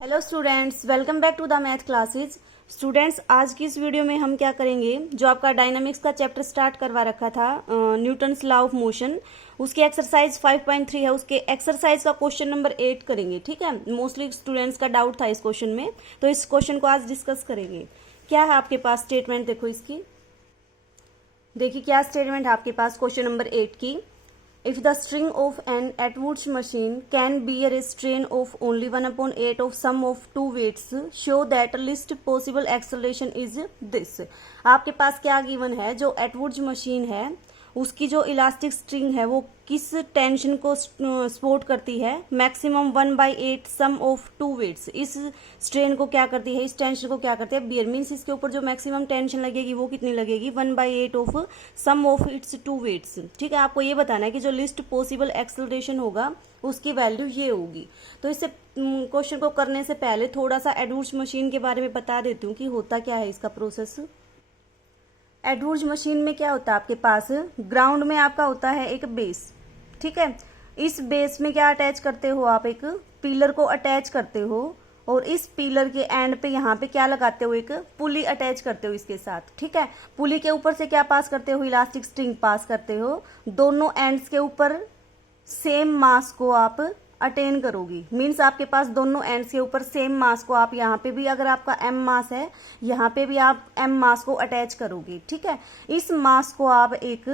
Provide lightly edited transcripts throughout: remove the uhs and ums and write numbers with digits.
Hello students, welcome back to the math classes. Students, आज की इस वीडियो में हम क्या करेंगे, जो आपका डायनामिक्स का चैप्टर स्टार्ट करवा रखा था न्यूटन्स लॉ ऑफ मोशन, उसकी एक्सरसाइज 5.3 है। उसके एक्सरसाइज का क्वेश्चन नंबर 8 करेंगे। ठीक है, मोस्टली स्टूडेंट्स का डाउट था इस क्वेश्चन में, तो इस क्वेश्चन को आज डिस्कस करेंगे। क्या है आपके पास स्टेटमेंट, देखो इसकी, देखिए क्या स्टेटमेंट है आपके पास क्वेश्चन नंबर 8 की। If the string of an Atwood's machine can bear a strain of only 1/8 of sum of two weights, show that least possible acceleration is this। आपके पास क्या गिवन है, जो एटवुड्स मशीन है उसकी जो इलास्टिक स्ट्रिंग है वो किस टेंशन को सपोर्ट करती है, maximum 1/8 sum of two weights. इस स्ट्रेन को क्या करती है, इस टेंशन को क्या करती है, बियर मीन्स इसके ऊपर जो मैक्सिमम टेंशन लगेगी वो कितनी लगेगी, 1/8 of sum of its two weights. ठीक है, आपको ये बताना है कि जो लिस्ट पॉसिबल एक्सेलरेशन होगा उसकी वैल्यू ये होगी। तो इससे क्वेश्चन को करने से पहले थोड़ा सा एडवुड्स मशीन के बारे में बता देती हूँ कि होता क्या है इसका प्रोसेस। एडवुड्स मशीन में क्या होता है, आपके पास ग्राउंड में आपका होता है एक बेस। ठीक है, इस बेस में क्या अटैच करते हो आप, एक पिलर को अटैच करते हो, और इस पिलर के एंड पे यहाँ पे क्या लगाते हो, एक पुली अटैच करते हो इसके साथ। ठीक है, पुली के ऊपर से क्या पास करते हो, इलास्टिक स्ट्रिंग पास करते हो। दोनों एंड्स के ऊपर सेम मास को आप अटेन करोगी, मीन्स आपके पास दोनों एंड्स के ऊपर सेम मास को आप यहाँ पे भी, अगर आपका m मास है यहाँ पे भी आप m मास को अटैच करोगे। ठीक है, इस मास को आप एक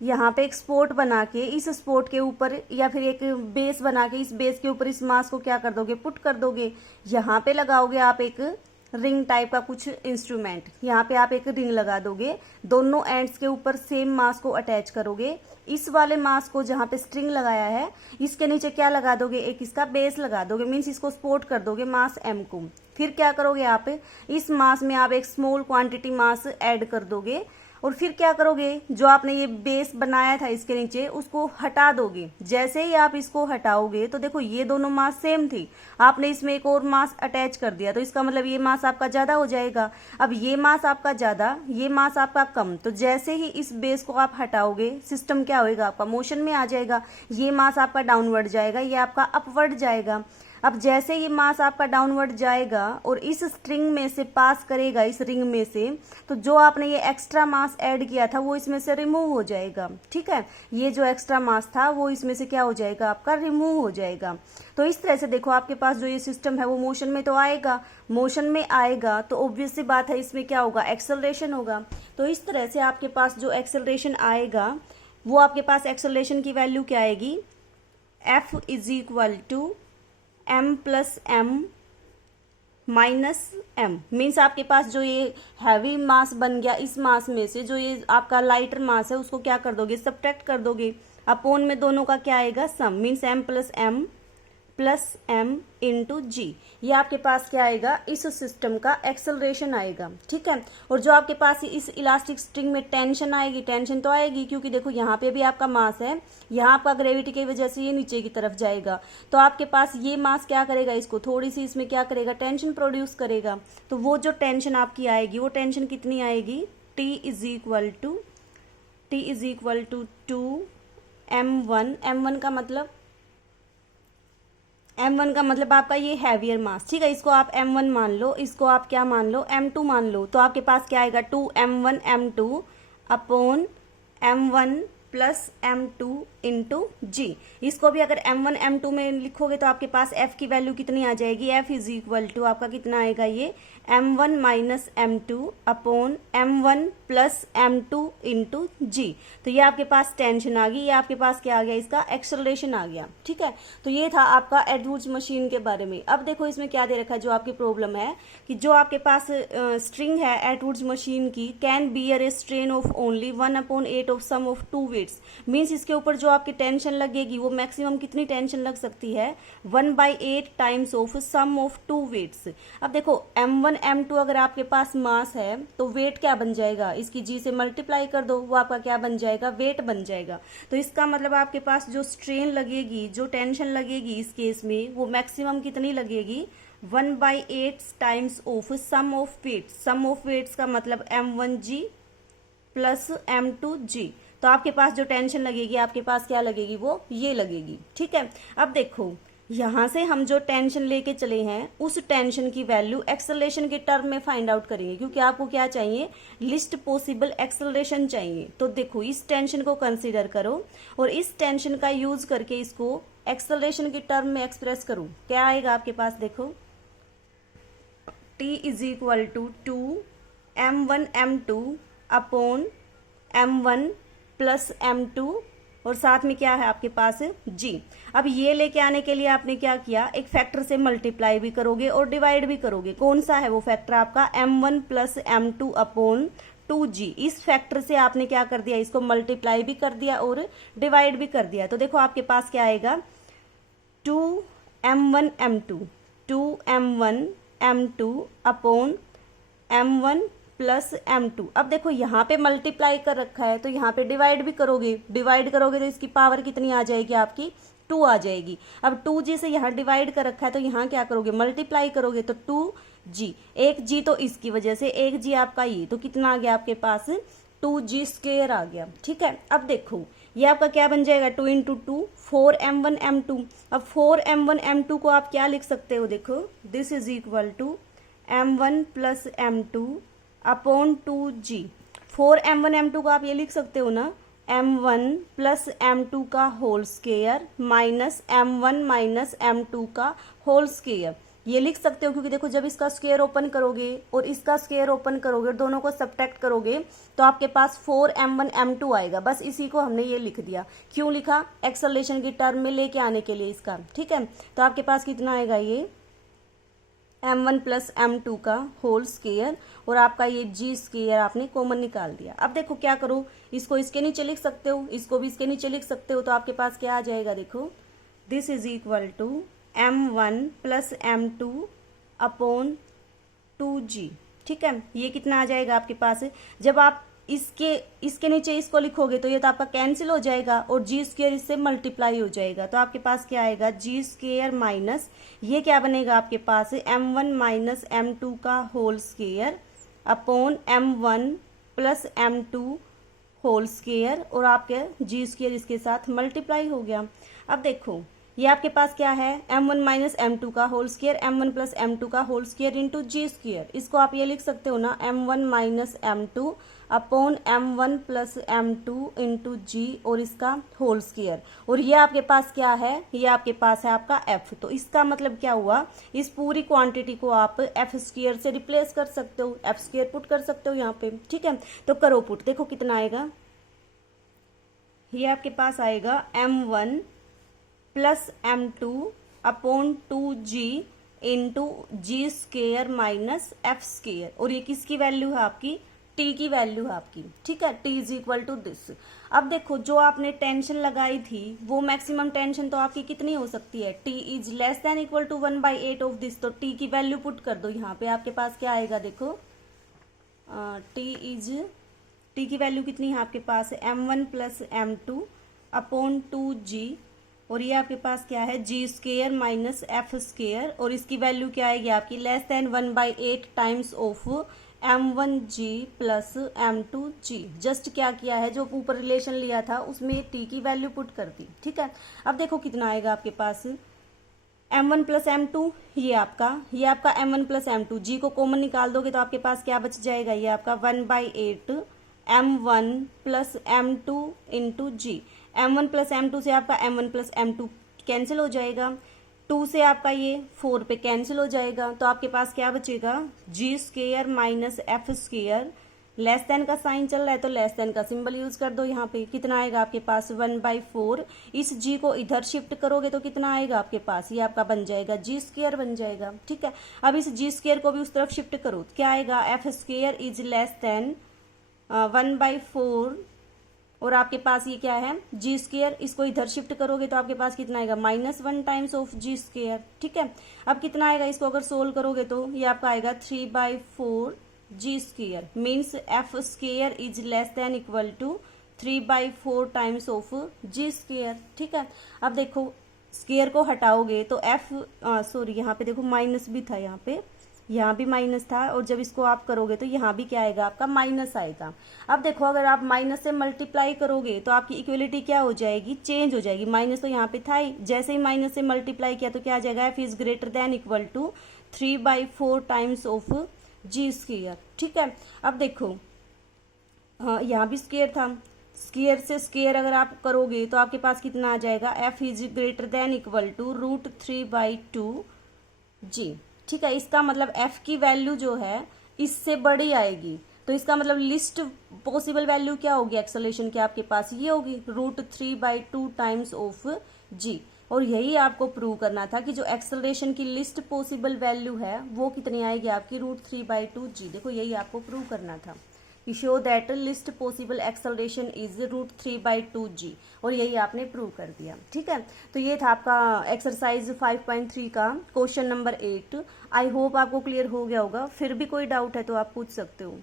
यहाँ पे एक स्पोर्ट बना के, इस स्पोर्ट के ऊपर या फिर एक बेस बना के इस बेस के ऊपर इस मास को क्या कर दोगे, पुट कर दोगे। यहाँ पे लगाओगे आप एक रिंग टाइप का कुछ इंस्ट्रूमेंट, यहाँ पे आप एक रिंग लगा दोगे, दोनों एंड्स के ऊपर सेम मास को अटैच करोगे। इस वाले मास को जहाँ पे स्ट्रिंग लगाया है इसके नीचे क्या लगा दोगे, एक इसका बेस लगा दोगे, मीन्स इसको सपोर्ट कर दोगे मास m को। फिर क्या करोगे आप, इस मास में आप एक स्मॉल क्वांटिटी मास ऐड कर दोगे, और फिर क्या करोगे, जो आपने ये बेस बनाया था इसके नीचे उसको हटा दोगे। जैसे ही आप इसको हटाओगे तो देखो ये दोनों मास सेम थी, आपने इसमें एक और मास अटैच कर दिया, तो इसका मतलब ये मास आपका ज़्यादा हो जाएगा। अब ये मास आपका ज़्यादा, ये मास आपका कम, तो जैसे ही इस बेस को आप हटाओगे सिस्टम क्या होएगा, आपका मोशन में आ जाएगा। ये मास आपका डाउनवर्ड जाएगा, ये आपका अपवर्ड जाएगा। अब जैसे ये मास आपका डाउनवर्ड जाएगा और इस स्ट्रिंग में से पास करेगा, इस रिंग में से, तो जो आपने ये एक्स्ट्रा मास ऐड किया था वो इसमें से रिमूव हो जाएगा। ठीक है, ये जो एक्स्ट्रा मास था वो इसमें से क्या हो जाएगा, आपका रिमूव हो जाएगा। तो इस तरह से देखो आपके पास जो ये सिस्टम है वो मोशन में तो आएगा, मोशन में आएगा तो ऑब्वियस सी बात है इसमें क्या होगा, एक्सेलरेशन होगा। तो इस तरह से आपके पास जो एक्सेलरेशन आएगा वो आपके पास एक्सेलरेशन की वैल्यू क्या आएगी, F is equal to m plus m minus m। Means आपके पास जो ये हैवी मास बन गया, इस मास में से जो ये आपका लाइटर मास है उसको क्या कर दोगे, सब्ट्रैक्ट कर दोगे, अपोन में दोनों का क्या आएगा, sum, means m plus m into g. ये आपके पास क्या आएगा, इस सिस्टम का एक्सेलरेशन आएगा। ठीक है, और जो आपके पास इस इलास्टिक स्ट्रिंग में टेंशन आएगी, टेंशन तो आएगी क्योंकि देखो यहाँ पे भी आपका मास है, यहाँ आपका ग्रेविटी की वजह से ये नीचे की तरफ जाएगा, तो आपके पास ये मास क्या करेगा, इसको थोड़ी सी इसमें क्या करेगा, टेंशन प्रोड्यूस करेगा। तो वो जो टेंशन आपकी आएगी वो टेंशन कितनी आएगी, T is equal to 2m1। m1 का मतलब आपका ये हैवियर मास। ठीक है, इसको आप m1 मान लो, इसको आप क्या मान लो, m2 मान लो, तो आपके पास क्या आएगा, 2m1 m2 upon m1 plus m2 into जी। इसको भी अगर m1 m2 में लिखोगे तो आपके पास f की वैल्यू कितनी आ जाएगी, f इज इक्वल टू आपका कितना आएगा, ये m1 minus m2 upon m1 plus m2 into g. तो ये आपके पास टेंशन आ गई, ये आपके पास क्या आ गया, इसका एक्सेलरेशन आ गया। ठीक है, तो ये था आपका एडवुड्स मशीन के बारे में। अब देखो इसमें क्या दे रखा है, जो आपकी प्रॉब्लम है कि जो आपके पास स्ट्रिंग है एडवुड्स मशीन की, can bear a strain of only 1/8 of sum of two weights. Means इसके ऊपर जो आपकी टेंशन लगेगी वो मैक्सिमम कितनी टेंशन लग सकती है, 1/8 times of sum of two weights. अब देखो m1 m2 अगर आपके पास मास है तो वेट क्या बन जाएगा, इसकी जी से मल्टीप्लाई कर दो, वो आपका क्या बन जाएगा, वेट बन जाएगा। तो इसका मतलब आपके पास जो स्ट्रेन लगेगी, जो टेंशन लगेगी इस केस में, वो मैक्सिमम कितनी लगेगी, 1/8 times of sum of weights. Sum of weights का मतलब m1g प्लस m2g। तो आपके पास जो टेंशन लगेगी, आपके पास क्या लगेगी, वो ये लगेगी। ठीक है, अब देखो यहाँ से हम जो टेंशन लेके चले हैं उस टेंशन की वैल्यू एक्सेलरेशन के टर्म में फाइंड आउट करेंगे, क्योंकि आपको क्या चाहिए, लिस्ट पॉसिबल एक्सेलरेशन चाहिए। तो देखो इस टेंशन को कंसीडर करो और इस टेंशन का यूज करके इसको एक्सेलरेशन के टर्म में एक्सप्रेस करो। क्या आएगा आपके पास, देखो t is equal to 2m1 m2 upon m1 plus m2 और साथ में क्या है आपके पास g। अब ये लेके आने के लिए आपने क्या किया, एक फैक्टर से मल्टीप्लाई भी करोगे और डिवाइड भी करोगे। कौन सा है वो फैक्टर आपका, m1 plus m2 upon 2g। इस फैक्टर से आपने क्या कर दिया, इसको मल्टीप्लाई भी कर दिया और डिवाइड भी कर दिया। तो देखो आपके पास क्या आएगा, 2m1 m2 2m1 m2 upon m1 plus m2। अब देखो यहाँ पे मल्टीप्लाई कर रखा है तो यहाँ पे डिवाइड भी करोगे, डिवाइड करोगे तो इसकी पावर कितनी आ जाएगी आपकी, 2 आ जाएगी। अब 2g से यहाँ डिवाइड कर रखा है तो यहाँ क्या करोगे, मल्टीप्लाई करोगे तो 2g, एक g तो इसकी वजह से, एक g आपका ये, तो कितना आ गया आपके पास, 2g स्क्वायर आ गया। ठीक है, अब देखो ये आपका क्या बन जाएगा, 2 इंटू 2 4m1 m2। अब 4m1 m2 को आप क्या लिख सकते हो, देखो this is equal to m1 plus m2 upon 2g। 4m1 m2 को आप ये लिख सकते हो ना, m1 प्लस m2 का whole square minus m1 minus m2 का होल स्क्वायर, ये लिख सकते हो। क्योंकि देखो जब इसका स्क्वायर ओपन करोगे और इसका स्क्वायर ओपन करोगे और दोनों को सब्ट्रैक्ट करोगे तो आपके पास 4m1 m2 आएगा। बस इसी को हमने ये लिख दिया। क्यों लिखा, एक्सेलरेशन की टर्म में लेके आने के लिए इसका। ठीक है, तो आपके पास कितना आएगा, ये m1 प्लस m2 का होल स्क्वायर और आपका ये g स्क्वायर आपने कॉमन निकाल दिया। अब देखो क्या करो, इसको इसके नीचे लिख सकते हो, इसको भी इसके नीचे लिख सकते हो। तो आपके पास क्या आ जाएगा, देखो this is equal to m1 plus m2 upon 2g। ठीक है, ये कितना आ जाएगा आपके पास, जब आप इसके नीचे इसको लिखोगे तो ये तो आपका कैंसिल हो जाएगा और जी स्क्वायर इससे मल्टीप्लाई हो जाएगा। तो आपके पास क्या आएगा, जी स्क्वायर माइनस ये क्या बनेगा आपके पास, m1 माइनस m2 का whole square upon m1 plus m2 whole square और आपके जी स्क्वायर इसके साथ मल्टीप्लाई हो गया। अब देखो ये आपके पास क्या है, m1 माइनस m2 का whole square, m1 plus m2 का whole square into g square. इसको आप ये लिख सकते हो ना, m1 minus m2 upon m1 plus m2 into g और इसका होल स्क्वायर। और ये आपके पास क्या है, ये आपके पास है आपका f। तो इसका मतलब क्या हुआ, इस पूरी क्वांटिटी को आप f स्क्वायर से रिप्लेस कर सकते हो, f स्क्वायर पुट कर सकते हो यहाँ पे। ठीक है, तो करो पुट, देखो कितना आएगा, ये आपके पास आएगा m1 plus m2 upon 2g into g square minus f square. और ये किसकी वैल्यू है आपकी, t की वैल्यू है आपकी। ठीक है, t is equal to this. अब देखो जो आपने टेंशन लगाई थी वो मैक्सिमम टेंशन तो आपकी कितनी हो सकती है, t is less than equal to 1/8 of this. तो t की वैल्यू पुट कर दो यहाँ पे, आपके पास क्या आएगा, देखो t की वैल्यू कितनी है आपके पास, m1 plus m2 upon 2g और ये आपके पास क्या है, जी स्क्वायर माइनस एफ स्क्वायर और इसकी वैल्यू क्या आएगी आपकी, less than 1/8 times of m1g plus m2g। Just क्या किया है, जो ऊपर रिलेशन लिया था उसमें t की वैल्यू पुट कर दी। ठीक है, अब देखो कितना आएगा आपके पास, m1 प्लस m2 ये आपका m1 प्लस m2, g को कॉमन निकाल दोगे तो आपके पास क्या बच जाएगा, ये आपका 1/8 m1 प्लस m2 इंटू जी। m1 प्लस m2 से आपका m1 प्लस m2 कैंसिल हो जाएगा, 2 से आपका ये 4 पे कैंसिल हो जाएगा। तो आपके पास क्या बचेगा, g square minus f square, less than का साइन चल रहा है तो लेस देन का सिंबल यूज कर दो यहाँ पे। कितना आएगा आपके पास 1/4, इस जी को इधर शिफ्ट करोगे तो कितना आएगा आपके पास, ये आपका बन जाएगा जी स्क्वायर बन जाएगा। ठीक है, अब इस जी स्क्वायर को भी उस तरफ शिफ्ट करो, क्या आएगा, F square is less then 1/4 और आपके पास ये क्या है, जी स्क्वायर, इसको इधर शिफ्ट करोगे तो आपके पास कितना आएगा, -1 टाइम्स ऑफ जी स्क्वायर। ठीक है, अब कितना आएगा, इसको अगर सोल्व करोगे तो ये आपका आएगा 3/4 g square, means f square is less than equal to 3/4 times of ji square. ठीक है, अब देखो स्क्वायर को हटाओगे तो एफ सॉरी यहाँ पे देखो माइनस भी था यहाँ पे, यहाँ भी माइनस था, और जब इसको आप करोगे तो यहाँ भी क्या आएगा, आपका माइनस आएगा। अब देखो अगर आप माइनस से मल्टीप्लाई करोगे तो आपकी इक्वलिटी क्या हो जाएगी, चेंज हो जाएगी। माइनस तो यहाँ पे था ही, जैसे ही माइनस से मल्टीप्लाई किया तो क्या आ जाएगा, F is greater than equal to 3/4 times of ji square. ठीक है, अब देखो हाँ यहाँ भी स्क्वायर था, स्क्वायर से स्क्वायर अगर आप करोगे तो आपके पास कितना आ जाएगा, F is greater than equal to √3/2 G. ठीक है, इसका मतलब एफ की वैल्यू जो है इससे बड़ी आएगी, तो इसका मतलब लिस्ट पॉसिबल वैल्यू क्या होगी एक्सेलरेशन की, आपके पास ये होगी √3/2 टाइम्स ऑफ जी। और यही आपको प्रूव करना था कि जो एक्सेलरेशन की लिस्ट पॉसिबल वैल्यू है वो कितनी आएगी, आपकी √3/2 जी। देखो यही आपको प्रूव करना था कि show that list possible acceleration is √3/2 जी, और यही आपने प्रूव कर दिया। ठीक है, तो ये था आपका एक्सरसाइज 5.3 का क्वेश्चन नंबर 8। आई होप आपको क्लियर हो गया होगा। फिर भी कोई डाउट है तो आप पूछ सकते हो।